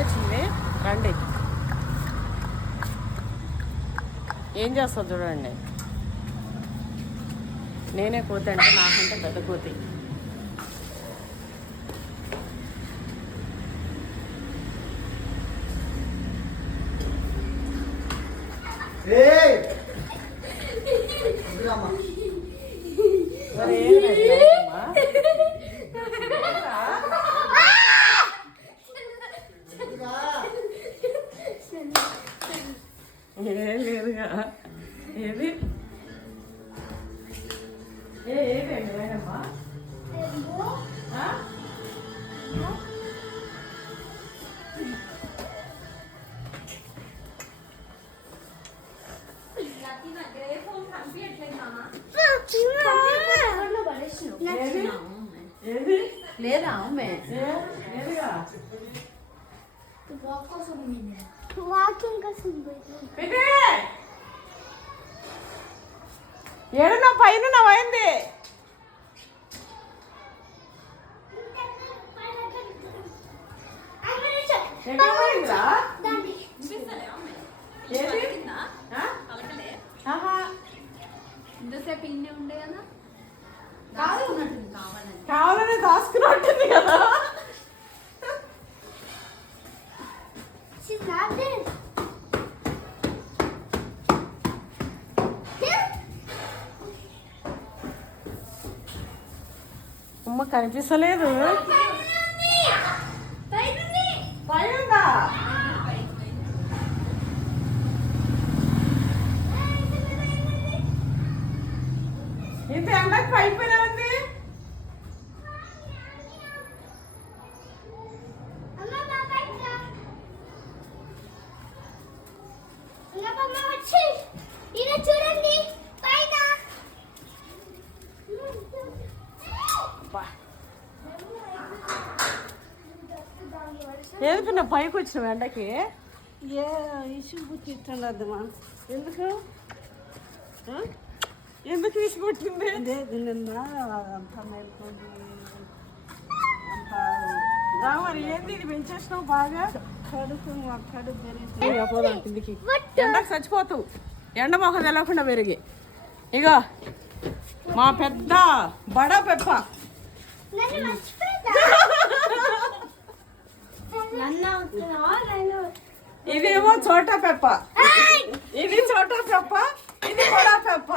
వచ్చింది. రండి, ఏం చేస్తా చూడండి. నేనే కోతి అంటే నాకంటే పెద్ద కోతి. ఏం లేదుగా. ఏది ఏదండి వేయమ్మా? లేదా ఏడన్నా పైన నవ్వైంది. ఇంతసేపు ఇన్నే ఉండే కదా, కావాలని దాసుకున్నట్టుంది కదా. అమ్మ కనిపిస్తలేదు. పైనుందా? ఇంత ఎండకు పైపోయినా ఉంది. చూడండి ఏది పిన్న పైకి వచ్చిన ఎండకి? ఏ ఇసుగు పుట్టిండద్దమ్మా. ఎందుకు ఎందుకు తీసుకొట్టింది? నిన్న అంతా మేల్కొని రావాలి. ఏంది ఇది పెంచేసినావు బాగా? కడుపు కిందికి ఎండకు చచ్చిపోతావు. ఎండ మొహం తెలవకుండా పెరిగి. ఇగో మా పెద్ద బడా పెప్ప. ఇదేమో చోటా పెప్ప. ఇది చోటా పెప్ప, ఇది బడా పెప్ప.